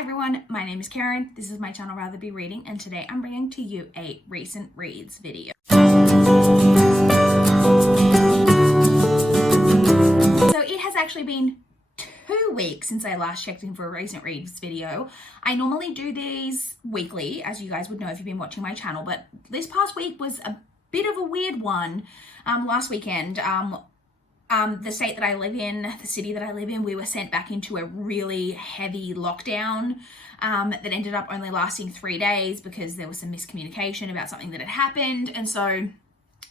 Hi everyone, my name is Karen, this is my channel RatherBeReading, and today I'm bringing to you a recent reads video. So it has actually been 2 weeks since I last checked in for a recent reads video. I normally do these weekly, as you guys would know if you've been watching my channel, but this past week was a bit of a weird one. Last weekend, the state that I live in, the city that I live in, we were sent back into a really heavy lockdown that ended up only lasting 3 days because there was some miscommunication about something that had happened. And so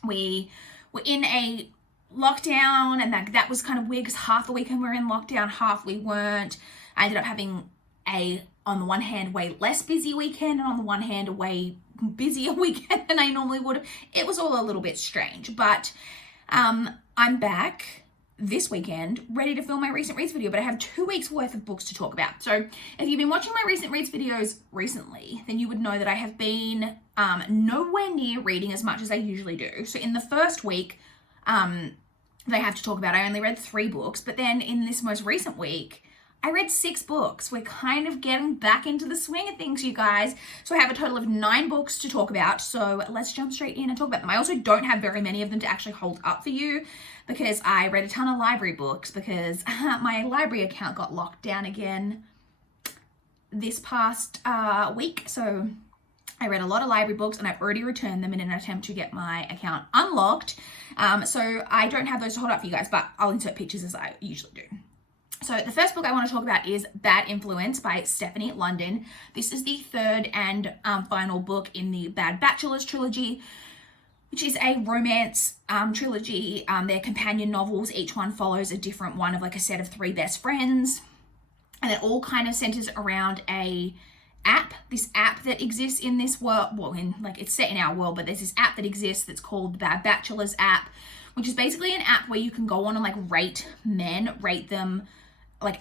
we were in a lockdown, and that was kind of weird because half the weekend we were in lockdown, half we weren't. I ended up having on the one hand, way less busy weekend, and on the one hand, a way busier weekend than I normally would. It was all a little bit strange, but I'm back this weekend ready to film my recent reads video, but I have 2 weeks worth of books to talk about. So if you've been watching my recent reads videos recently, then you would know that I have been nowhere near reading as much as I usually do. So in the first week that I have to talk about, I only read 3 books, but then in this most recent week, I read 6 books. We're kind of getting back into the swing of things, you guys. So I have a total of 9 books to talk about. So let's jump straight in and talk about them. I also don't have very many of them to actually hold up for you because I read a ton of library books because my library account got locked down again this past week. So I read a lot of library books and I've already returned them in an attempt to get my account unlocked. So I don't have those to hold up for you guys, but I'll insert pictures as I usually do. So the first book I want to talk about is Bad Influence by Stefanie London. This is the third and final book in the Bad Bachelors trilogy, which is a romance trilogy. They're companion novels. Each one follows a different one of like a set of 3 best friends. And it all kind of centers around this app that exists in this world. Well, it's set in our world, but there's this app that exists that's called the Bad Bachelors app, which is basically an app where you can go on and rate them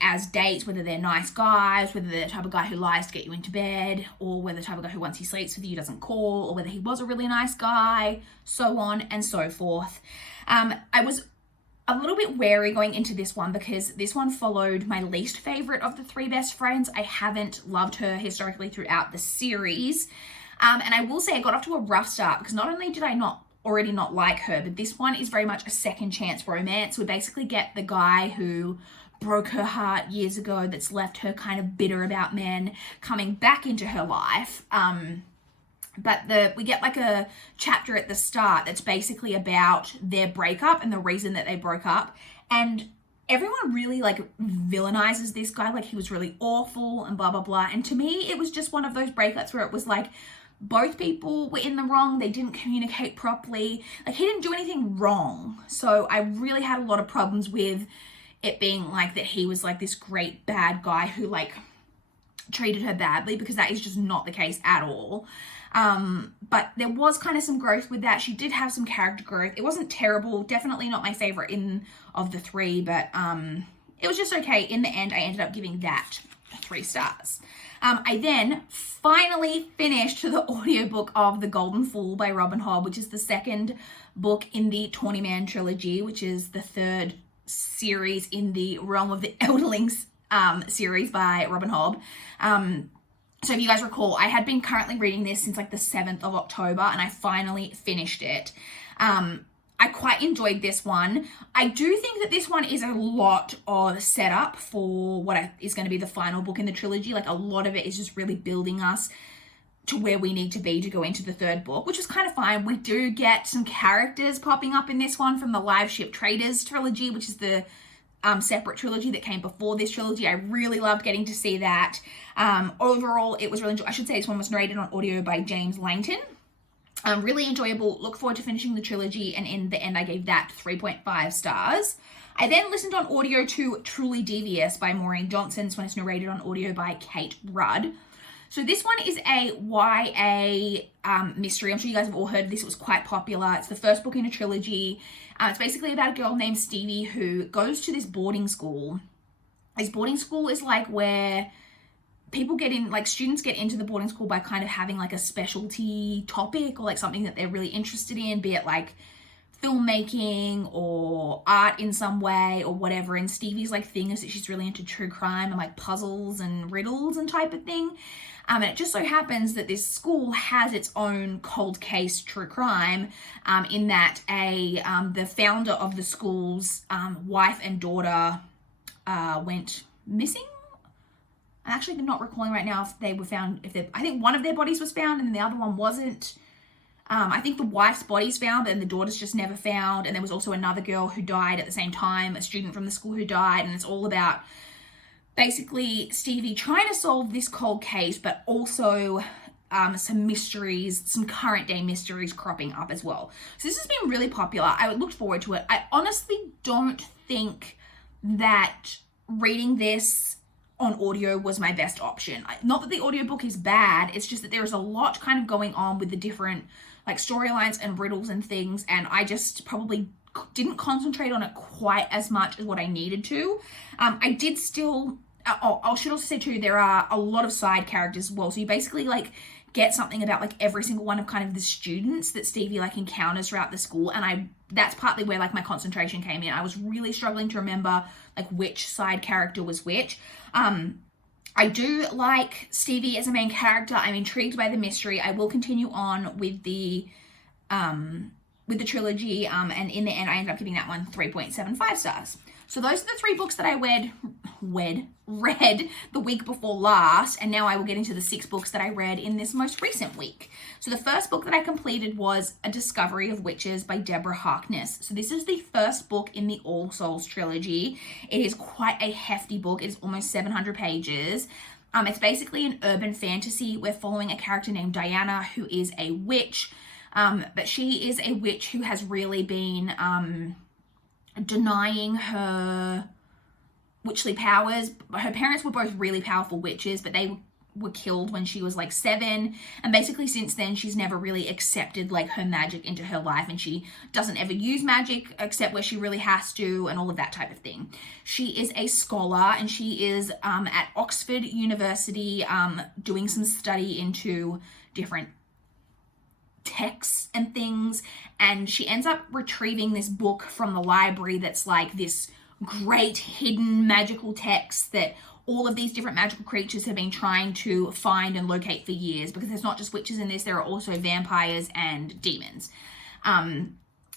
as dates, whether they're nice guys, whether they're the type of guy who lies to get you into bed, or whether the type of guy who once he sleeps with you doesn't call, or whether he was a really nice guy, so on and so forth. I was a little bit wary going into this one because this one followed my least favorite of the 3 best friends. I haven't loved her historically throughout the series. And I will say I got off to a rough start because not only did I not like her, but this one is very much a second chance romance. We basically get the guy who broke her heart years ago that's left her kind of bitter about men coming back into her life. But we get a chapter at the start that's basically about their breakup and the reason that they broke up. And everyone really villainizes this guy, he was really awful and blah, blah, blah. And to me, it was just one of those breakups where it was both people were in the wrong. They didn't communicate properly. He didn't do anything wrong. So I really had a lot of problems with it being that he was this great bad guy who treated her badly, because that is just not the case at all. But there was kind of some growth with that. She did have some character growth. It wasn't terrible. Definitely not my favorite of the 3, but it was just okay. In the end, I ended up giving that 3 stars. I then finally finished the audiobook of The Golden Fool by Hobb, which is the second book in the Tawny Man trilogy, which is the third series in the Realm of the Elderlings series by Hobb. So if you guys recall, I had been currently reading this since the 7th of October, and I finally finished it. I quite enjoyed this one. I do think that this one is a lot of setup for what is going to be the final book in the trilogy. A lot of it is just really building us to where we need to be to go into the 3rd book, which is kind of fine. We do get some characters popping up in this one from the Live Ship Traders trilogy, which is the separate trilogy that came before this trilogy. I really loved getting to see that. Overall, it was really I should say this one was narrated on audio by James Langton. Really enjoyable. Look forward to finishing the trilogy, and in the end I gave that 3.5 stars. I then listened on audio to Truly Devious by Maureen Johnson. This one is narrated on audio by Kate Rudd. So this one is a YA mystery. I'm sure you guys have all heard of this. It was quite popular. It's the first book in a trilogy. It's basically about a girl named Stevie who goes to this boarding school. This boarding school is where people get in, students get into the boarding school by kind of having a specialty topic or something that they're really interested in, be it filmmaking or art in some way or whatever. And Stevie's like thing is that she's really into true crime and like puzzles and riddles and type of thing. And it just so happens that this school has its own cold case true crime, in that the founder of the school's wife and daughter went missing. I'm actually not recalling right now if they were found, I think one of their bodies was found and the other one wasn't. I think the wife's body's found, but then the daughter's just never found. And there was also another girl who died at the same time, a student from the school who died. And it's all about basically Stevie trying to solve this cold case, but also some mysteries, some current day mysteries cropping up as well. So this has been really popular. I looked forward to it. I honestly don't think that reading this on audio was my best option. Not that the audiobook is bad, it's just that there is a lot kind of going on with the different like storylines and riddles and things, and I just probably didn't concentrate on it quite as much as what I needed to. I did still, I should also say too, there are a lot of side characters as well, so you basically like get something about like every single one of kind of the students that Stevie like encounters throughout the school, and that's partly where like my concentration came in. I was really struggling to remember like which side character was which. I do like Stevie as a main character. I'm intrigued by the mystery. I will continue on with the trilogy, and in the end I ended up giving that one 3.75 stars. So those are the 3 books that I read the week before last, and now I will get into the 6 books that I read in this most recent week. So the first book that I completed was A Discovery of Witches by Deborah Harkness. So this is the first book in the All Souls trilogy. It is quite a hefty book. It is almost 700 pages. It's basically an urban fantasy. We're following a character named Diana, who is a witch, but she is a witch who has really been denying her witchly powers. Her parents were both really powerful witches, but they were killed when she was like 7, and basically since then she's never really accepted like her magic into her life, and she doesn't ever use magic except where she really has to, and all of that type of thing. She is a scholar, and she is at Oxford University doing some study into different texts and things, and she ends up retrieving this book from the library that's like this great hidden magical text that all of these different magical creatures have been trying to find and locate for years, because there's not just witches in this, there are also vampires and demons.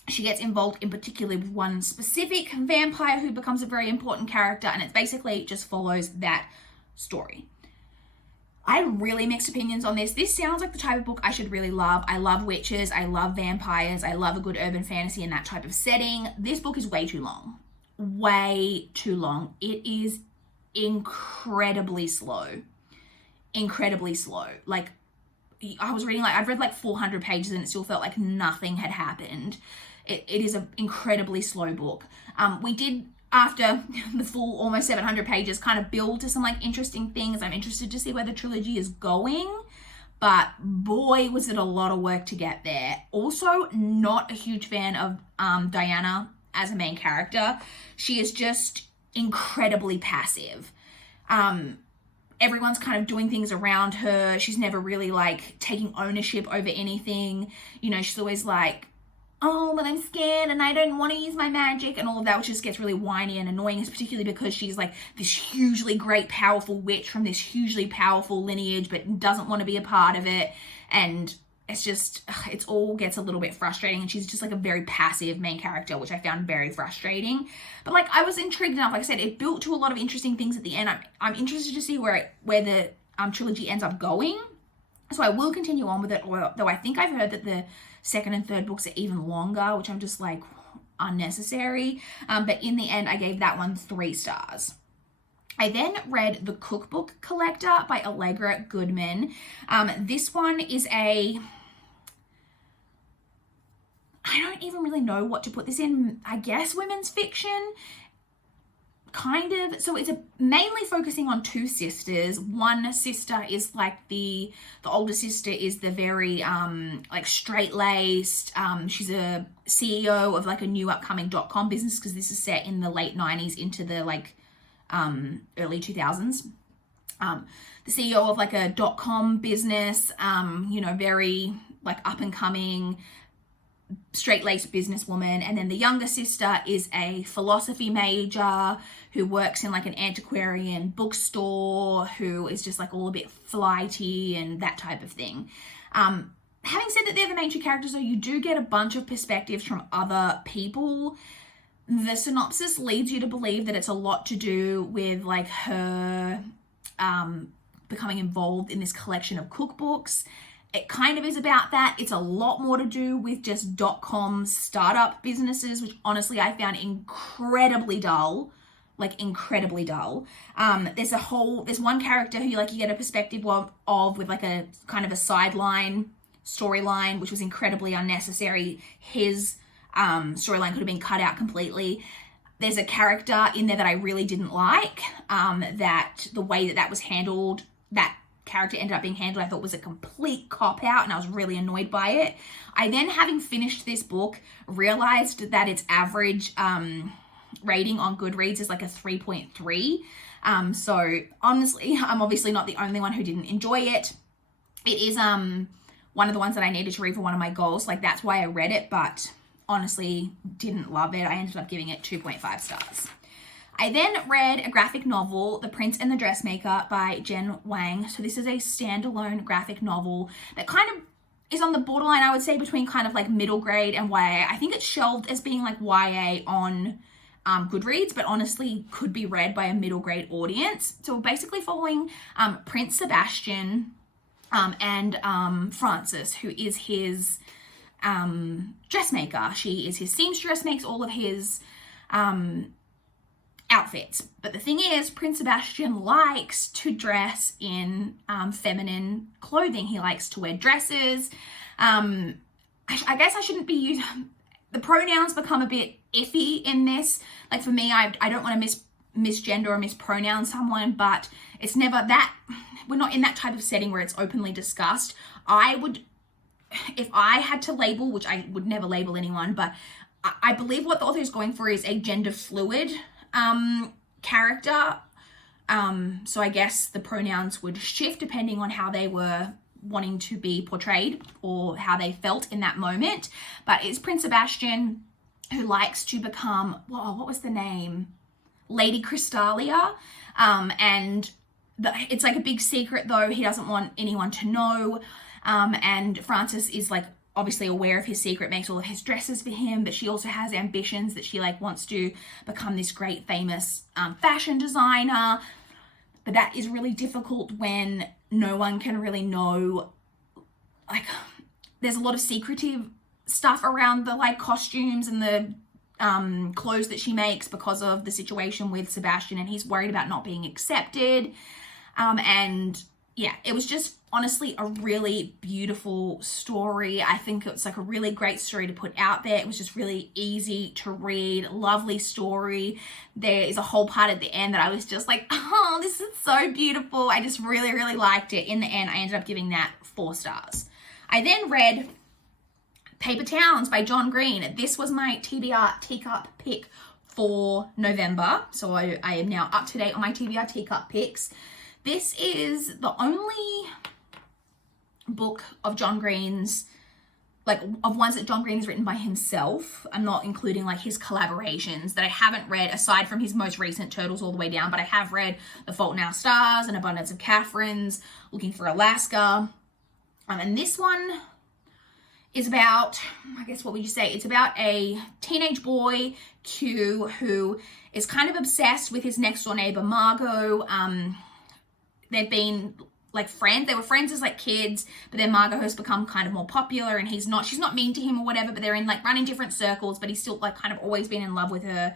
She gets involved in particular with one specific vampire who becomes a very important character, and it basically just follows that story. I had really mixed opinions on this. This sounds like the type of book I should really love. I love witches, I love vampires, I love a good urban fantasy in that type of setting. This book is way too long. Way too long. It is incredibly slow. Incredibly slow. Like, I was reading, like, I've read like 400 pages and it still felt like nothing had happened. It is an incredibly slow book. We did, after the full almost 700 pages, kind of build to some like interesting things. I'm interested to see where the trilogy is going, but boy, was it a lot of work to get there. Also, not a huge fan of Diana as a main character. She is just incredibly passive. Everyone's kind of doing things around her. She's never really like taking ownership over anything. You know, she's always like, oh, but I'm scared and I don't want to use my magic and all of that, which just gets really whiny and annoying, particularly because she's like this hugely great, powerful witch from this hugely powerful lineage, but doesn't want to be a part of it. And it's just, it all gets a little bit frustrating, and she's just like a very passive main character, which I found very frustrating. But like, I was intrigued enough. Like I said, it built to a lot of interesting things at the end. I'm interested to see where the trilogy ends up going. So I will continue on with it, though I think I've heard that the second and third books are even longer, which I'm just like, unnecessary. But in the end, I gave that one 3 stars. I then read The Cookbook Collector by Allegra Goodman. This one is I don't even really know what to put this in. I guess women's fiction, kind of. So it's mainly focusing on 2 sisters. One sister is like the older sister is the very like straight-laced. She's a CEO of like a new upcoming .com business, because this is set in the late 90s into the like early 2000s. The CEO of like a .com business, you know, very like up and coming, straight-laced businesswoman, and then the younger sister is a philosophy major who works in like an antiquarian bookstore, who is just like all a bit flighty and that type of thing. Having said that they're the main two characters, though, you do get a bunch of perspectives from other people. The synopsis leads you to believe that it's a lot to do with like her becoming involved in this collection of cookbooks. It kind of is about that. It's a lot more to do with just .com startup businesses, which honestly I found incredibly dull. Like incredibly dull. There's one character who like you get a perspective of with like a kind of a sideline storyline, which was incredibly unnecessary. His storyline could have been cut out completely. There's a character in there that I really didn't like, that the way that was handled, that character ended up being handled, I thought was a complete cop-out, and I was really annoyed by it. I then, having finished this book, realized that its average rating on Goodreads is like a 3.3. So honestly, I'm obviously not the only one who didn't enjoy it. It is one of the ones that I needed to read for one of my goals. Like, that's why I read it, but honestly didn't love it. I ended up giving it 2.5 stars. I then read a graphic novel, The Prince and the Dressmaker by Jen Wang. So this is a standalone graphic novel that kind of is on the borderline, I would say, between kind of like middle grade and YA. I think it's shelved as being like YA on Goodreads, but honestly could be read by a middle grade audience. So we're basically following Prince Sebastian and Frances, who is his dressmaker. She is his seamstress, makes all of his outfits. But the thing is, Prince Sebastian likes to dress in feminine clothing. He likes to wear dresses. I guess I shouldn't be using... The pronouns become a bit iffy in this. Like, for me, I don't want to misgender or mispronounce someone, but it's never that... We're not in that type of setting where it's openly discussed. I would... If I had to label, which I would never label anyone, but I believe what the author is going for is a gender fluid character. So I guess the pronouns would shift depending on how they were wanting to be portrayed or how they felt in that moment. But it's Prince Sebastian who likes to become, what was the name? Lady Crystalia. And it's like a big secret, though. He doesn't want anyone to know. And Frances is like obviously aware of his secret, makes all of his dresses for him, but she also has ambitions that she like wants to become this great famous fashion designer. But that is really difficult when no one can really know. Like, there's a lot of secretive stuff around the like costumes and the clothes that she makes because of the situation with Sebastian, and he's worried about not being accepted. And yeah, it was just honestly a really beautiful story. I think it's like a really great story to put out there. It was just really easy to read, lovely story. There is a whole part at the end that I was just like, oh, this is so beautiful. I just really, really liked it. In the end, I ended up giving that 4 stars. I then read Paper Towns by John Green. This was my TBR teacup pick for November. So I am now up to date on my TBR teacup picks. This is the only book of John Green's, like of ones that John Green has written by himself. I'm not including like his collaborations that I haven't read aside from his most recent Turtles All the Way Down, but I have read The Fault in Our Stars and Abundance of Catherines, Looking for Alaska. And this one is about, I guess what would you say? It's about a teenage boy, Q, who is kind of obsessed with his next door neighbor, Margot. They've been like friends. They were friends as like kids, but then Margot has become kind of more popular, and she's not mean to him or whatever, but they're in like running different circles, but he's still like kind of always been in love with her.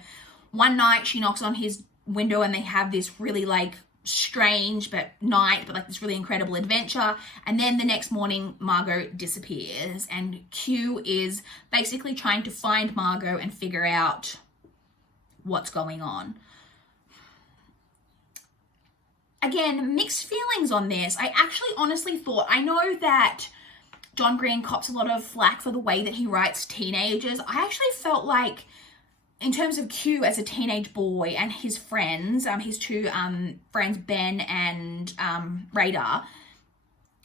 One night she knocks on his window and they have this really like strange but like this really incredible adventure. And then the next morning Margot disappears, and Q is basically trying to find Margot and figure out what's going on. Again, mixed feelings on this. I actually honestly thought, I know that John Green cops a lot of flack for the way that he writes teenagers. I actually felt like, in terms of Q as a teenage boy and his friends, his two friends, Ben and Radar,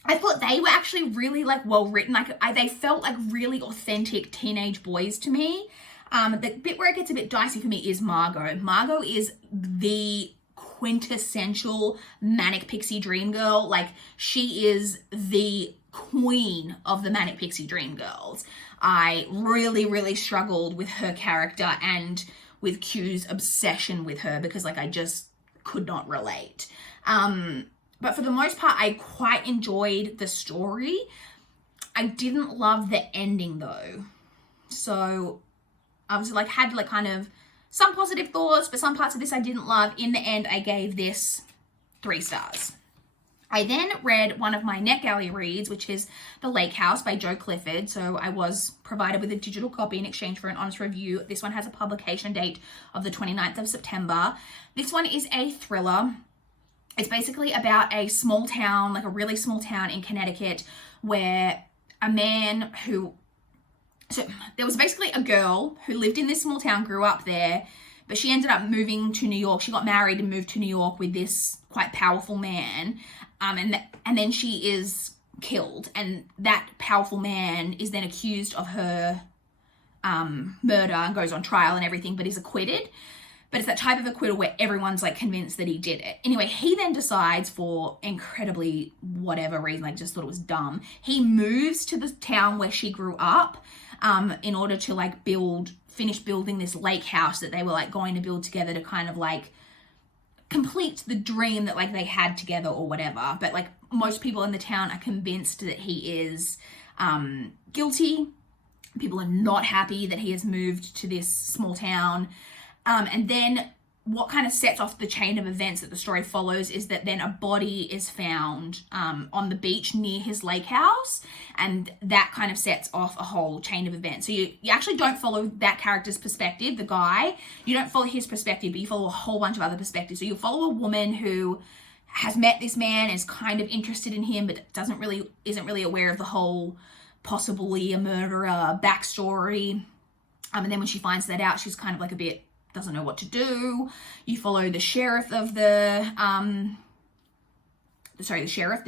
I thought they were actually really like well written. Like they felt like really authentic teenage boys to me. The bit where it gets a bit dicey for me is Margot. Margot is the quintessential manic pixie dream girl. Like she is the queen of the manic pixie dream girls. I really, really struggled with her character and with Q's obsession with her because like I just could not relate. But for the most part, I quite enjoyed the story. I didn't love the ending though. So I was like, had like kind of some positive thoughts, but some parts of this I didn't love. In the end, I gave this 3 stars. I then read one of my NetGalley reads, which is The Lakehouse by Jo Clifford. So I was provided with a digital copy in exchange for an honest review. This one has a publication date of the 29th of September. This one is a thriller. It's basically about a small town, like a really small town in Connecticut, where a man who... So there was basically a girl who lived in this small town, grew up there, but she ended up moving to New York. She got married and moved to New York with this quite powerful man. And then she is killed. And that powerful man is then accused of her murder and goes on trial and everything, but is acquitted. But it's that type of acquittal where everyone's like convinced that he did it. Anyway, he then decides for incredibly whatever reason, like just thought it was dumb. He moves to the town where she grew up in order to like finish building this lake house that they were like going to build together to kind of like complete the dream that like they had together or whatever. But like most people in the town are convinced that he is guilty. People are not happy that he has moved to this small town. And then what kind of sets off the chain of events that the story follows is that then a body is found on the beach near his lake house, and that kind of sets off a whole chain of events. So you actually don't follow that character's perspective, the guy. You don't follow his perspective, but you follow a whole bunch of other perspectives. So you'll follow a woman who has met this man, is kind of interested in him, but isn't really aware of the whole possibly a murderer backstory. And then when she finds that out, she's kind of like a bit doesn't know what to do. You follow the sheriff of the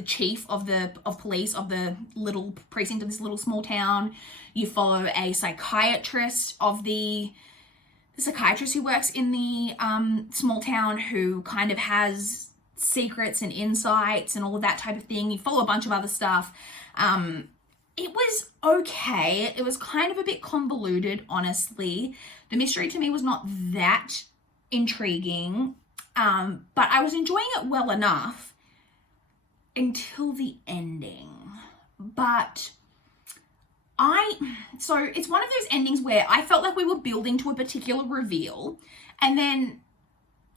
chief of police of the little precinct of this little small town. You follow a psychiatrist of the psychiatrist who works in the small town, who kind of has secrets and insights and all of that type of thing. You follow a bunch of other stuff. It was okay. It was kind of a bit convoluted, honestly. The mystery to me was not that intriguing, but I was enjoying it well enough until the ending. But so it's one of those endings where I felt like we were building to a particular reveal, and then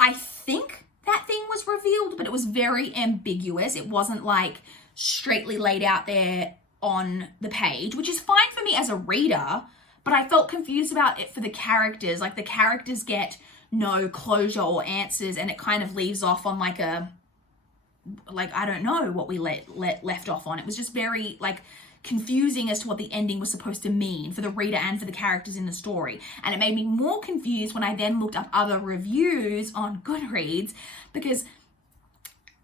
I think that thing was revealed, but it was very ambiguous. It wasn't like straightly laid out there on the page, which is fine for me as a reader, but I felt confused about it for the characters. Like the characters get no closure or answers, and it kind of leaves off on like I don't know what we left off on. It was just very like confusing as to what the ending was supposed to mean for the reader and for the characters in the story. And it made me more confused when I then looked up other reviews on Goodreads, because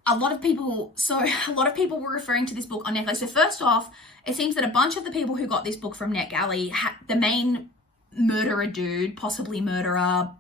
a lot of people were referring to this book on NetGalley. So first off, it seems that a bunch of the people who got this book from NetGalley, the main murderer dude, possibly murderer,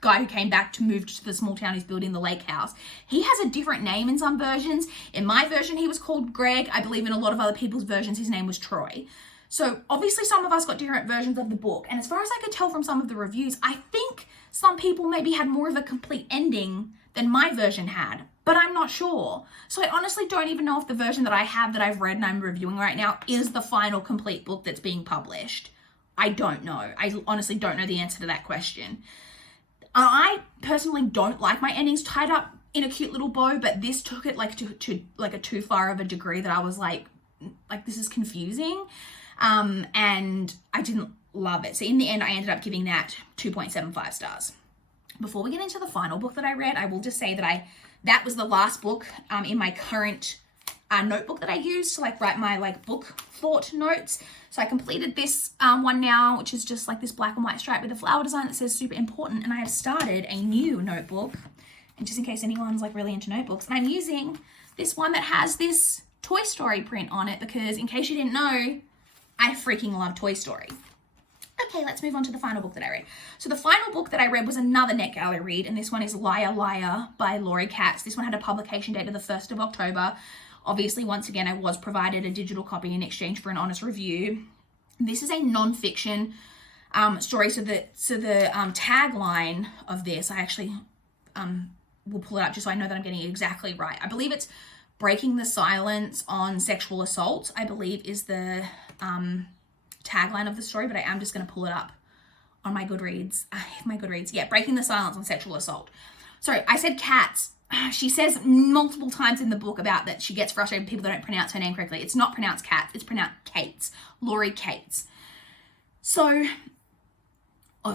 guy who came back to move to the small town who's building the lake house, he has a different name in some versions. In my version, he was called Greg. I believe in a lot of other people's versions, his name was Troy. So obviously some of us got different versions of the book. And as far as I could tell from some of the reviews, I think some people maybe had more of a complete ending than my version had, but I'm not sure. So I honestly don't even know if the version that I have, that I've read and I'm reviewing right now, is the final complete book that's being published. I don't know. I honestly don't know the answer to that question. I personally don't like my endings tied up in a cute little bow, but this took it like to like a too far of a degree that I was like this is confusing. And I didn't love it. So in the end, I ended up giving that 2.75 stars. Before we get into the final book that I read, I will just say that that was the last book in my current notebook that I used to like write my like book thought notes. So I completed this one now, which is just like this black and white stripe with a flower design that says super important. And I have started a new notebook, and just in case anyone's like really into notebooks, and I'm using this one that has this Toy Story print on it because, in case you didn't know, I freaking love Toy Story. Okay, let's move on to the final book that I read. So the final book that I read was another NetGalley read, and this one is Liar Liar by Laurie Katz. This one had a publication date of the 1st of October. Obviously, once again, I was provided a digital copy in exchange for an honest review. This is a non-fiction story. So the tagline of this, I actually will pull it up just so I know that I'm getting it exactly right. I believe it's Breaking the Silence on Sexual Assault, I believe is the tagline of the story, but I am just going to pull it up on my Goodreads. Yeah, Breaking the Silence on Sexual Assault. Sorry, I said Katz. She says multiple times in the book about that she gets frustrated with people that don't pronounce her name correctly. It's not pronounced Katz, it's pronounced Katz. Laurie Katz. So,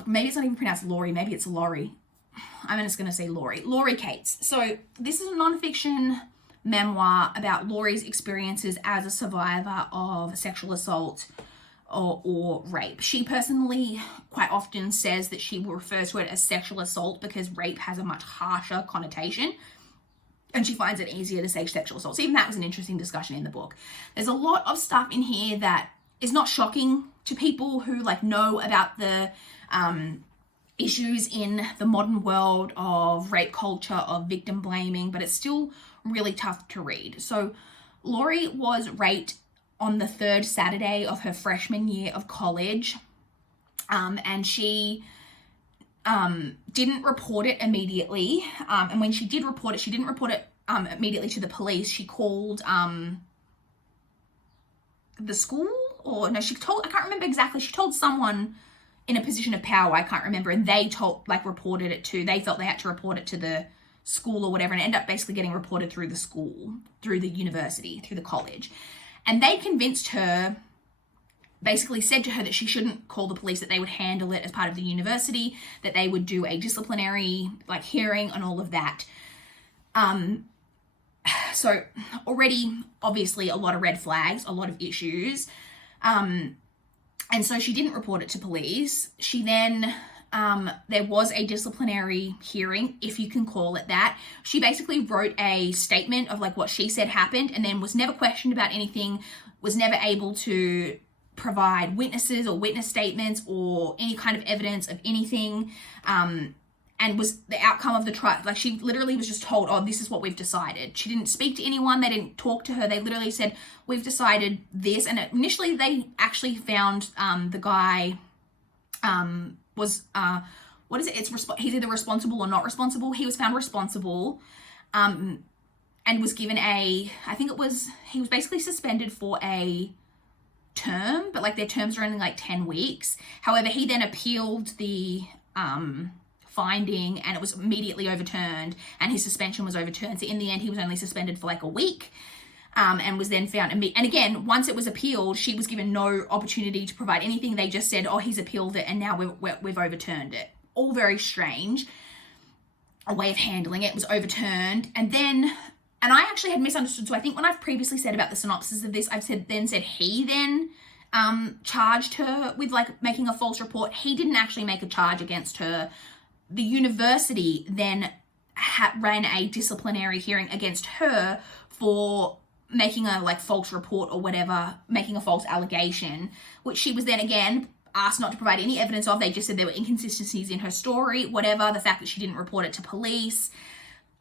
maybe it's not even pronounced Laurie, maybe it's Laurie. I'm just going to say Laurie. Laurie Katz. So, this is a nonfiction memoir about Laurie's experiences as a survivor of sexual assault or rape. She personally quite often says that she refers to it as sexual assault because rape has a much harsher connotation, and she finds it easier to say sexual assault. So even that was an interesting discussion in the book. There's a lot of stuff in here that is not shocking to people who know about the issues in the modern world of rape culture, of victim blaming, but it's still really tough to read. So Laurie was raped on the 3rd Saturday of her freshman year of college, and she didn't report it immediately, and when she did report it, she didn't report it immediately to the police. She called the school, or no, I can't remember exactly, she told someone in a position of power, I can't remember, and they reported it to, they felt they had to report it to the school or whatever, and it ended up basically getting reported through the school, through the university, through the college. And they convinced her, basically said to her that she shouldn't call the police, that they would handle it as part of the university, that they would do a disciplinary hearing and all of that. So already, obviously, a lot of red flags, a lot of issues. And so she didn't report it to police. She then, there was a disciplinary hearing, if you can call it that. She basically wrote a statement of what she said happened, and then was never questioned about anything, was never able to provide witnesses or witness statements or any kind of evidence of anything, and was the outcome of the trial. She literally was just told, oh, this is what we've decided. She didn't speak to anyone. They didn't talk to her. They literally said, we've decided this. And initially they actually found the guy was, what is it? He's either responsible or not responsible. He was found responsible, and was given he was basically suspended for a term, but their terms are only 10 weeks. However, he then appealed the finding, and it was immediately overturned, and his suspension was overturned. So in the end, he was only suspended for a week, and was then found. And again, once it was appealed, she was given no opportunity to provide anything. They just said, oh, he's appealed it, and now we've overturned it. All very strange, a way of handling it. It was overturned, and I actually had misunderstood. So I think when I've previously said about the synopsis of this, I've said he then charged her with making a false report. He didn't actually make a charge against her. The university then ran a disciplinary hearing against her for making a false report or whatever, making a false allegation, which she was then again asked not to provide any evidence of. They just said there were inconsistencies in her story, whatever, the fact that she didn't report it to police,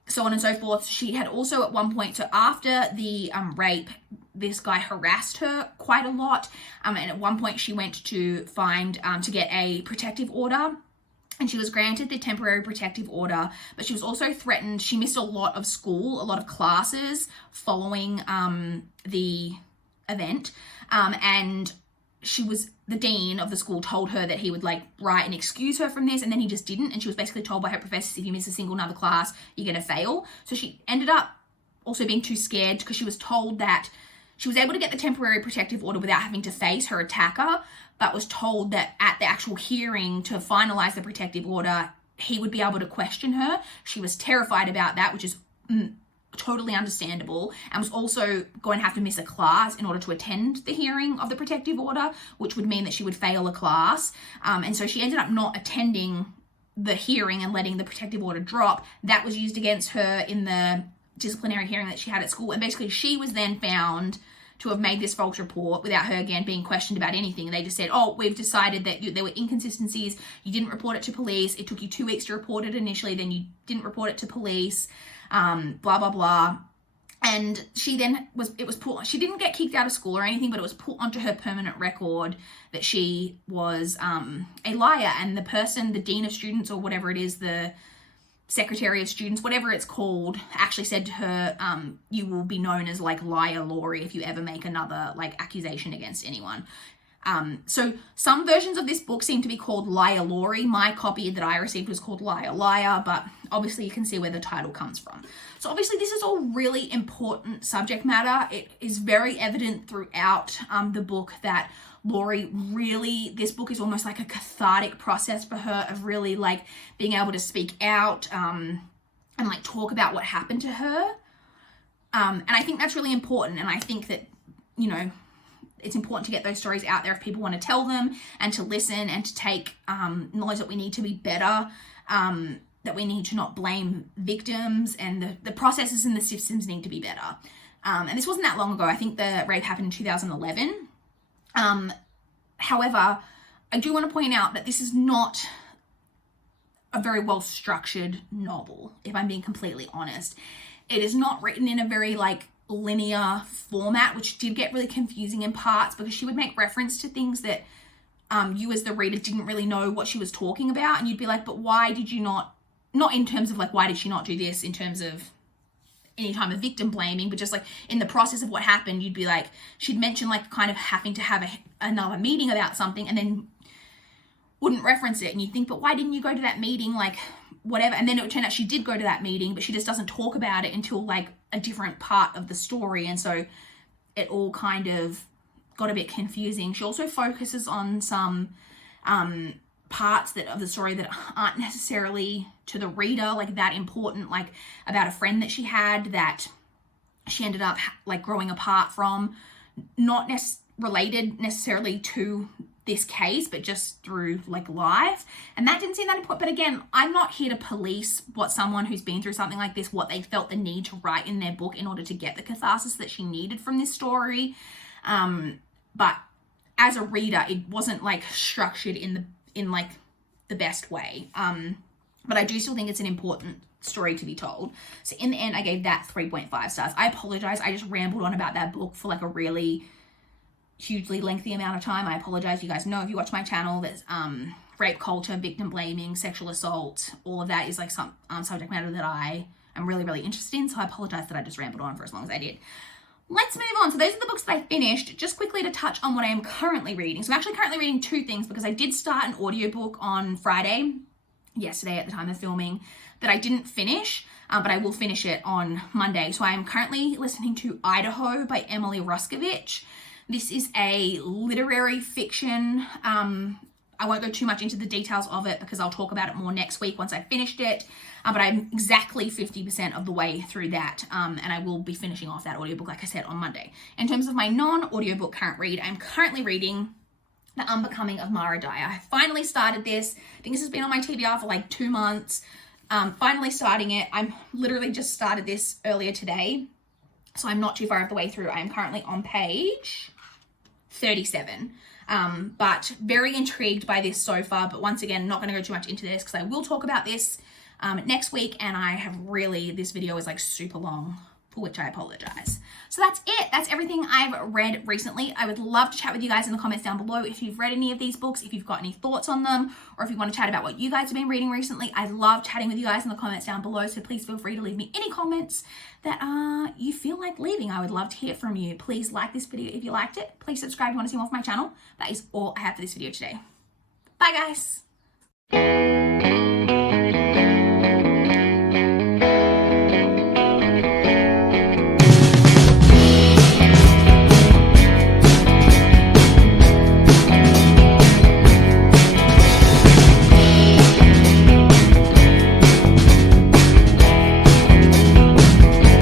so on and so forth. She had also at one point, so after the rape, this guy harassed her quite a lot, and at one point she went to to get a protective order, and she was granted the temporary protective order, but she was also threatened. She missed a lot of school, a lot of classes following the event, and the dean of the school told her that he would write and excuse her from this, and then he just didn't, and she was basically told by her professors, if you miss a single another class, you're going to fail. So she ended up also being too scared, because she was told that she was able to get the temporary protective order without having to face her attacker, but was told that at the actual hearing to finalize the protective order, he would be able to question her. She was terrified about that, which is totally understandable, and was also going to have to miss a class in order to attend the hearing of the protective order, which would mean that she would fail a class. And so she ended up not attending the hearing and letting the protective order drop. That was used against her in the disciplinary hearing that she had at school. And basically she was then found to have made this false report without her, again, being questioned about anything. They just said, oh, we've decided that there were inconsistencies. You didn't report it to police. It took you 2 weeks to report it initially. Then you didn't report it to police, blah, blah, blah. And she then she didn't get kicked out of school or anything, but it was put onto her permanent record that she was a liar. And the person, the dean of students or whatever it is, the secretary of students, whatever it's called, actually said to her, you will be known as like liar Laurie if you ever make another like accusation against anyone. So some versions of this book seem to be called Liar Laurie. My copy that I received was called Liar Liar, but obviously you can see where the title comes from. So obviously this is all really important subject matter. It is very evident throughout the book that Laurie really, this book is almost like a cathartic process for her of really like being able to speak out and like talk about what happened to her. And I think that's really important. And I think that, you know, it's important to get those stories out there if people want to tell them and to listen and to take knowledge that we need to be better, that we need to not blame victims, and the processes and the systems need to be better. And this wasn't that long ago. I think the rape happened in 2011. However, I do want to point out that this is not a very well structured novel, if I'm being completely honest. It is not written in a very like linear format, which did get really confusing in parts because she would make reference to things that you as the reader didn't really know what she was talking about, and you'd be like, but why did you not in terms of like why did she not do this in terms of any time of victim blaming, but just like in the process of what happened, you'd be like, she'd mention like kind of having to have another meeting about something and then wouldn't reference it, and you'd think, but why didn't you go to that meeting, like whatever. And then it would turn out she did go to that meeting, but she just doesn't talk about it until like a different part of the story. And so it all kind of got a bit confusing. She also focuses on some parts of the story that aren't necessarily to the reader like that important, like about a friend that she had that she ended up like growing apart from, not related necessarily to this case, but just through like life. And that didn't seem that important. But again, I'm not here to police what someone who's been through something like this, what they felt the need to write in their book in order to get the catharsis that she needed from this story. But as a reader, it wasn't like structured in like the best way. But I do still think it's an important story to be told. So in the end, I gave that 3.5 stars. I apologize. I just rambled on about that book for like a really hugely lengthy amount of time. I apologize. You guys know if you watch my channel, there's rape culture, victim blaming, sexual assault, all of that is like some subject matter that I am really, really interested in. So I apologize that I just rambled on for as long as I did. Let's move on. So those are the books that I finished. Just quickly to touch on what I am currently reading. So I'm actually currently reading two things because I did start an audiobook on Friday, yesterday at the time of filming, that I didn't finish, but I will finish it on Monday. So I am currently listening to Idaho by Emily Ruskovich. This is a literary fiction. I won't go too much into the details of it because I'll talk about it more next week once I've finished it. But I'm exactly 50% of the way through that. And I will be finishing off that audiobook, like I said, on Monday. In terms of my non-audiobook current read, I'm currently reading The Unbecoming of Mara Dyer. I finally started this. I think this has been on my TBR for like 2 months. Finally starting it. I'm literally just started this earlier today. So I'm not too far of the way through. I am currently on page 37. But very intrigued by this so far. But once again, not going to go too much into this because I will talk about this next week. And I have really, this video is like super long, for which I apologize. So that's it. That's everything I've read recently. I would love to chat with you guys in the comments down below if you've read any of these books, if you've got any thoughts on them, or if you want to chat about what you guys have been reading recently. I love chatting with you guys in the comments down below. So please feel free to leave me any comments that you feel like leaving. I would love to hear from you. Please like this video if you liked it. Please subscribe if you want to see more of my channel. That is all I have for this video today. Bye guys.